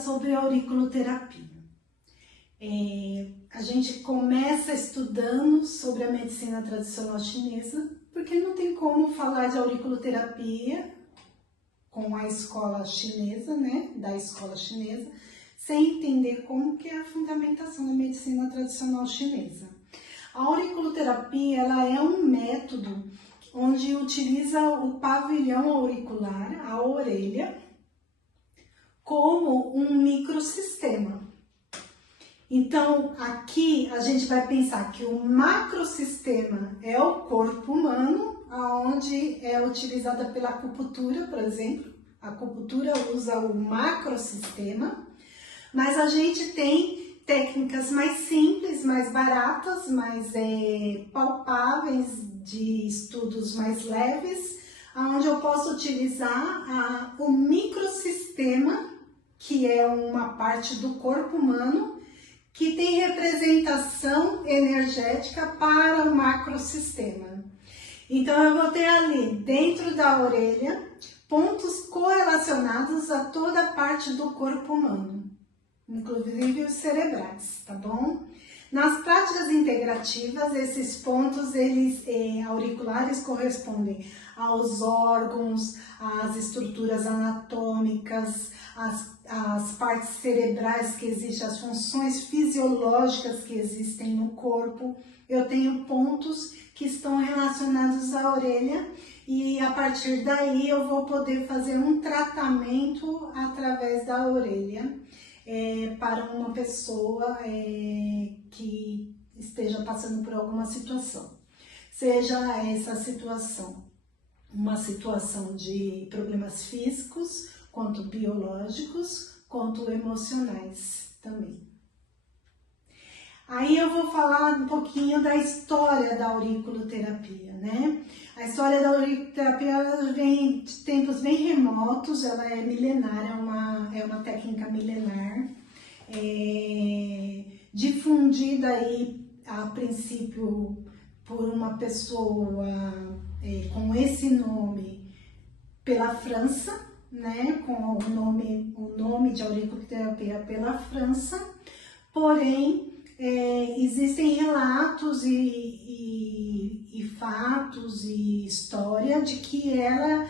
sobre a auriculoterapia. A gente começa estudando sobre a medicina tradicional chinesa, porque não tem como falar de auriculoterapia com a escola chinesa, né, da escola chinesa, sem entender como que é a fundamentação da medicina tradicional chinesa. A auriculoterapia, ela é um método onde utiliza o pavilhão auricular, a orelha, como um microsistema. Então, aqui a gente vai pensar que o macrosistema é o corpo humano, onde é utilizada pela acupuntura, por exemplo. A acupuntura usa o macrosistema, mas a gente tem técnicas mais simples, mais baratas, mais palpáveis, de estudos mais leves, onde eu posso utilizar o microsistema, que é uma parte do corpo humano, que tem representação energética para o macrosistema. Então, eu vou ter ali, dentro da orelha, pontos correlacionados a toda a parte do corpo humano, inclusive os cerebrais, tá bom? Nas práticas integrativas, esses pontos auriculares correspondem aos órgãos, às estruturas anatômicas, às partes cerebrais que existem, as funções fisiológicas que existem no corpo. Eu tenho pontos que estão relacionados à orelha e a partir daí eu vou poder fazer um tratamento através da orelha para uma pessoa que esteja passando por alguma situação. Seja essa situação uma situação de problemas físicos, quanto biológicos, quanto emocionais também. Aí eu vou falar um pouquinho da história da auriculoterapia, né? A história da auriculoterapia ela vem de tempos bem remotos, ela é milenar, é uma técnica milenar, difundida aí a princípio por uma pessoa com esse nome pela França, né? Com o nome de auriculoterapia pela França, porém existem relatos e fatos e história de que ela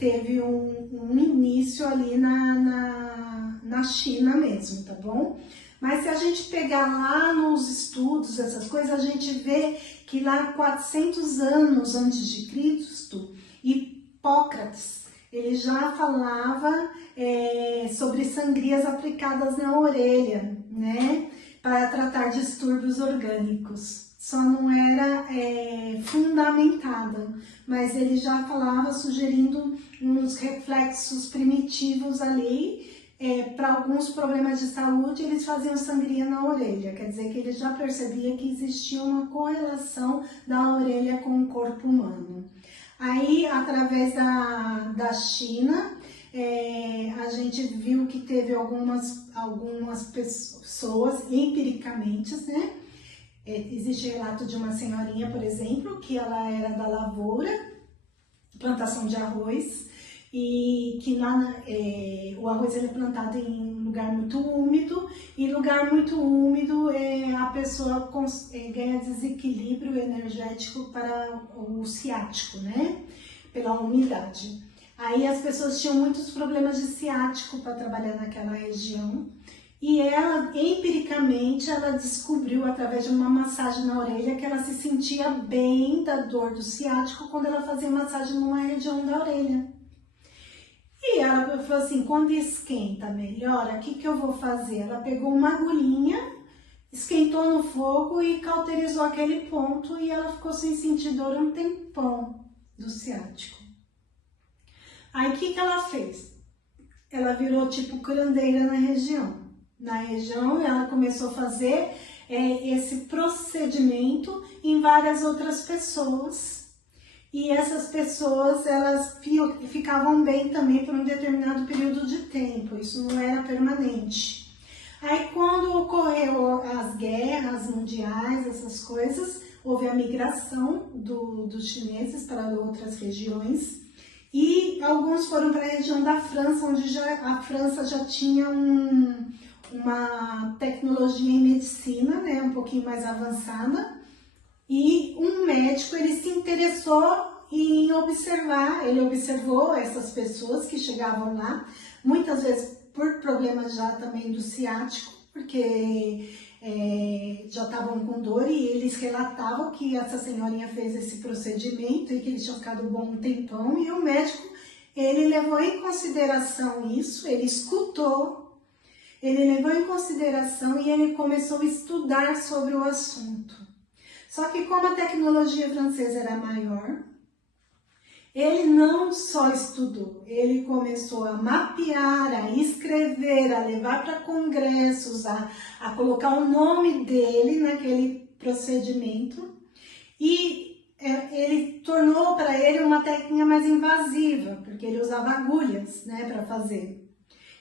teve um início ali na China mesmo, tá bom? Mas se a gente pegar lá nos estudos, essas coisas, a gente vê que lá 400 anos antes de Cristo, Hipócrates, ele já falava sobre sangrias aplicadas na orelha, né? Para tratar distúrbios orgânicos. Só não era fundamentada, mas ele já falava sugerindo uns reflexos primitivos ali. Para alguns problemas de saúde, eles faziam sangria na orelha, quer dizer que ele já percebia que existia uma correlação da orelha com o corpo humano. Aí, através da China, a gente viu que teve algumas pessoas, empiricamente, né? Existe relato de uma senhorinha, por exemplo, que ela era da lavoura, plantação de arroz, e que lá o arroz ele é plantado em lugar muito úmido, e lugar muito úmido a pessoa ganha desequilíbrio energético para o ciático, né? Pela umidade. Aí as pessoas tinham muitos problemas de ciático para trabalhar naquela região, e ela, empiricamente, ela descobriu através de uma massagem na orelha que ela se sentia bem da dor do ciático quando ela fazia massagem numa região da orelha. E ela falou assim, quando esquenta melhor, o que eu vou fazer? Ela pegou uma agulhinha, esquentou no fogo e cauterizou aquele ponto e ela ficou sem sentir dor um tempão do ciático. Aí o que ela fez? Ela virou tipo curandeira na região. Na região ela começou a fazer esse procedimento em várias outras pessoas. E essas pessoas, elas ficavam bem também por um determinado período de tempo, isso não era permanente. Aí quando ocorreu as guerras mundiais, essas coisas, houve a migração dos chineses para outras regiões, E alguns foram para a região da França, onde a França já tinha uma tecnologia em medicina, né, um pouquinho mais avançada. E um médico, ele se interessou em observar, ele observou essas pessoas que chegavam lá, muitas vezes por problemas já também do ciático, porque já estavam com dor, e eles relatavam que essa senhorinha fez esse procedimento e que eles tinham ficado bom um tempão, e o médico, ele levou em consideração isso, ele escutou, ele levou em consideração e ele começou a estudar sobre o assunto. Só que como a tecnologia francesa era maior, ele não só estudou, ele começou a mapear, a escrever, a levar para congressos, a colocar o nome dele naquele procedimento, e ele tornou para ele uma técnica mais invasiva, porque ele usava agulhas, né, para fazer.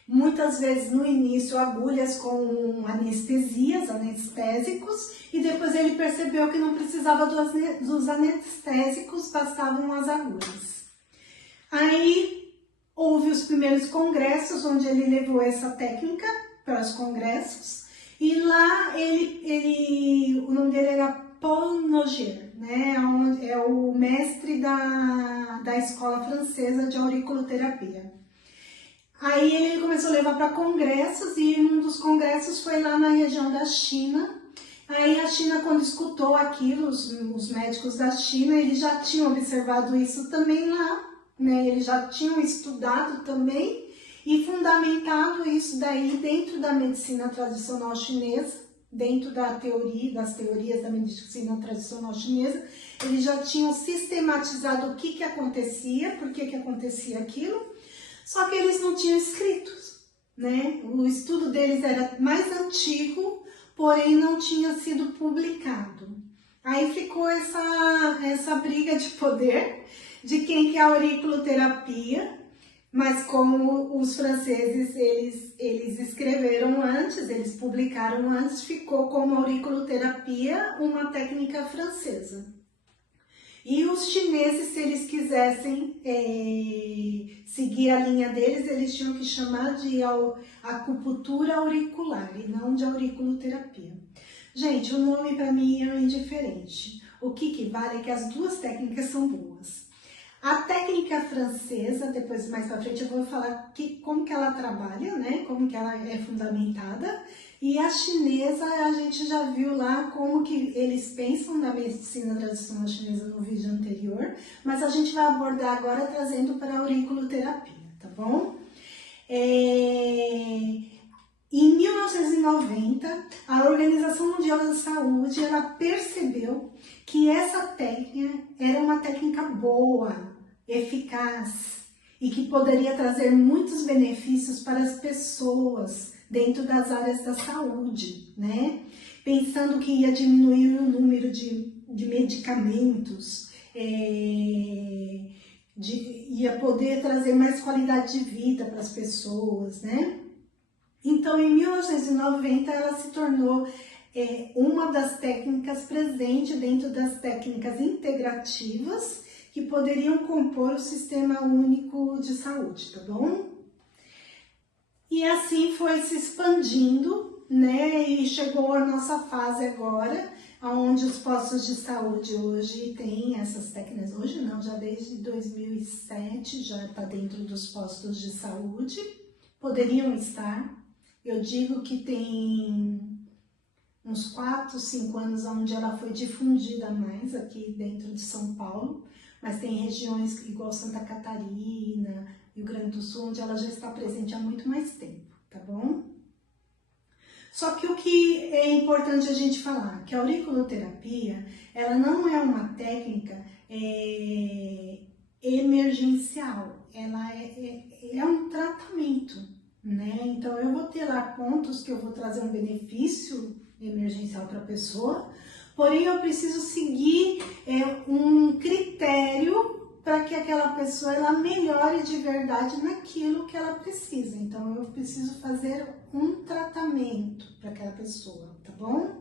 Muitas vezes no início agulhas com anestesias, anestésicos, e depois ele percebeu que não precisava dos anestésicos, bastavam as agulhas. Aí houve os primeiros congressos, onde ele levou essa técnica para os congressos, e lá o nome dele era Paul Nogier, né? É o mestre da escola francesa de auriculoterapia. Aí ele começou a levar para congressos, e um dos congressos foi lá na região da China. Aí a China, quando escutou aquilo, os médicos da China, eles já tinham observado isso também lá, né? Eles já tinham estudado também e fundamentado isso daí dentro da medicina tradicional chinesa, dentro das teorias da medicina tradicional chinesa. Eles já tinham sistematizado o que acontecia, por que acontecia aquilo. Só que eles não tinham escritos, né? O estudo deles era mais antigo, porém não tinha sido publicado. Aí ficou essa briga de poder de quem quer a auriculoterapia, mas como os franceses, eles escreveram antes, eles publicaram antes, ficou como auriculoterapia uma técnica francesa. E os chineses, se eles quisessem seguir a linha deles, eles tinham que chamar de acupuntura auricular e não de auriculoterapia. Gente, o nome para mim é indiferente. O que vale é que as duas técnicas são boas. A técnica francesa, depois mais para frente eu vou falar como que ela trabalha, né? Como que ela é fundamentada. E a chinesa, a gente já viu lá como que eles pensam na medicina tradicional chinesa no vídeo anterior, mas a gente vai abordar agora trazendo para a auriculoterapia, tá bom? Em 1990, a Organização Mundial da Saúde, ela percebeu que essa técnica era uma técnica boa, eficaz e que poderia trazer muitos benefícios para as pessoas dentro das áreas da saúde, né? Pensando que ia diminuir o número de medicamentos, ia poder trazer mais qualidade de vida para as pessoas, né? Então, em 1990, ela se tornou uma das técnicas presente dentro das técnicas integrativas que poderiam compor o Sistema Único de Saúde, tá bom? E assim foi se expandindo, né? E chegou a nossa fase agora, onde os postos de saúde hoje têm essas técnicas. Hoje não, já desde 2007 já está dentro dos postos de saúde. Poderiam estar. Eu digo que tem uns 4, 5 anos onde ela foi difundida mais aqui dentro de São Paulo, mas tem regiões igual Santa Catarina, Rio Grande do Sul, onde ela já está presente há muito mais tempo, tá bom? Só que o que é importante a gente falar, que a auriculoterapia, ela não é uma técnica emergencial, ela é um tratamento, né? Então eu vou ter lá pontos que eu vou trazer um benefício emergencial para a pessoa, porém eu preciso seguir um critério para que aquela pessoa ela melhore de verdade naquilo que ela precisa. Então eu preciso fazer um tratamento para aquela pessoa, tá bom?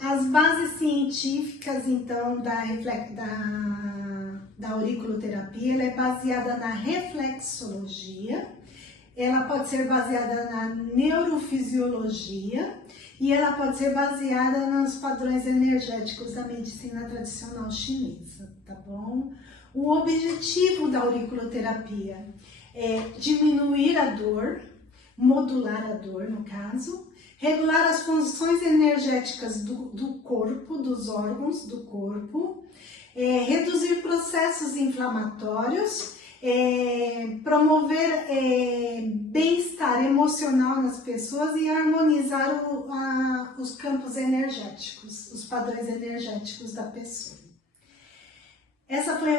As bases científicas então da da auriculoterapia, ela é baseada na reflexologia, ela pode ser baseada na neurofisiologia e ela pode ser baseada nos padrões energéticos da medicina tradicional chinesa, tá bom? O objetivo da auriculoterapia é diminuir a dor, modular a dor no caso, regular as funções energéticas do corpo, dos órgãos do corpo, reduzir processos inflamatórios, promover bem-estar emocional nas pessoas e harmonizar os campos energéticos, os padrões energéticos da pessoa. Essa foi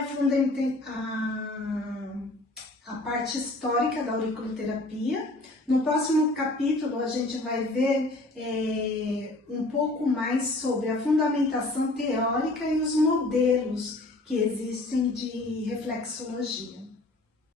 a parte histórica da auriculoterapia. No próximo capítulo a gente vai ver um pouco mais sobre a fundamentação teórica e os modelos que existem de reflexologia.